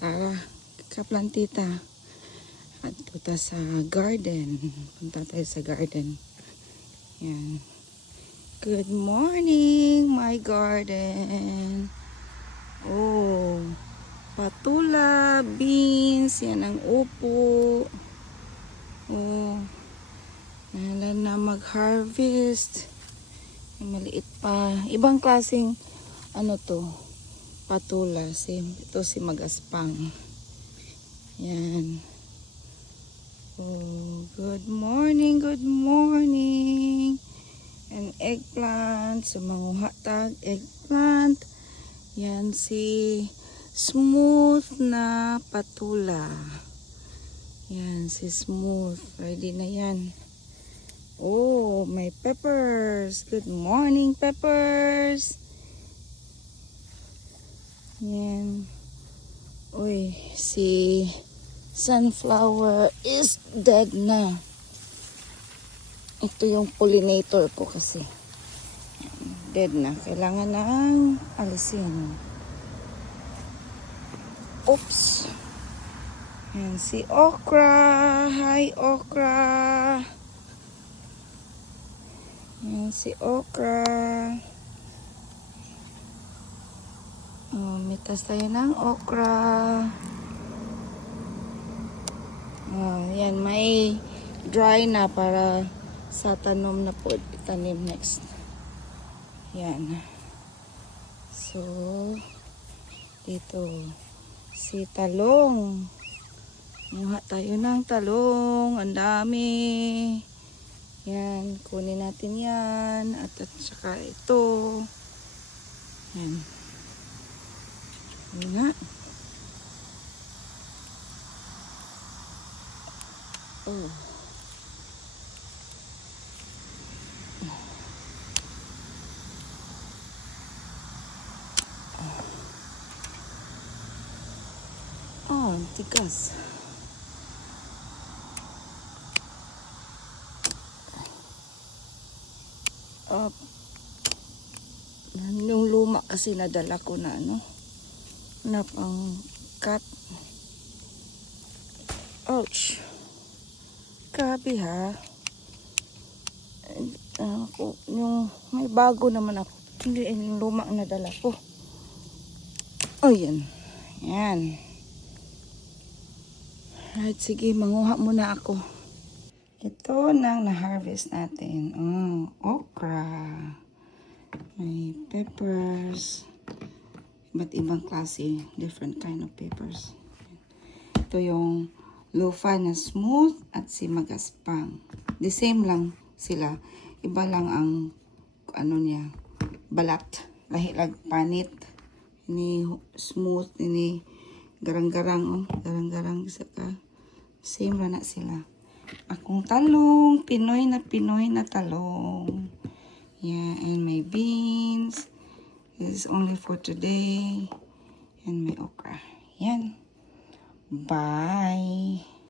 Tara, kaplantita. At punta sa garden. Punta tayo sa garden. Yan. Good morning, my garden. Oh, patula, beans, yan ang upo. Oh, nahala na mag-harvest. Maliit pa. Ibang klaseng ano to, patula. Ito si magaspang. Yan. Oh, good morning, good morning. And eggplant, sumanguha tag eggplant. Yan si smooth na patula. Yan si smooth. Ready na yan. Oh, may peppers. Good morning, peppers. Yan. Uy, si sunflower is dead na. Ito yung pollinator ko kasi. Dead na. Kailangan nang alisin. Oops. Yan si okra. Hi, okra. Yan si okra. Oh, mitas tayo ng okra. Oh, yan. May dry na para sa tanom na po itanim next. Yan. So, dito si talong. Muha tayo ng talong. Ang dami. Yan. Kunin natin yan. At saka ito. Yan. Yan nga. Oh. Oh, tigas. Yung luma kasi nadala ko na na pang cut. Ouch. Grabe ha. Yung may bago naman ako. Hindi yung luma na nadala ko. Oh, yan. Yan. Right, sige, manguha muna ako. Ito nang na-harvest natin. Oh, okra. May peppers. Iba't ibang klase. Different kind of peppers. Ito yung lufa na smooth at si magaspang. The same lang sila. Iba lang ang niya, balat. Lahilag panit. Ini smooth, ini garang-garang. Oh. Garang-garang isa ka. Same lang na sila. Akong talong. Pinoy na talong. Yeah, and my beans. This is only for today. And my okra. Yan. Bye.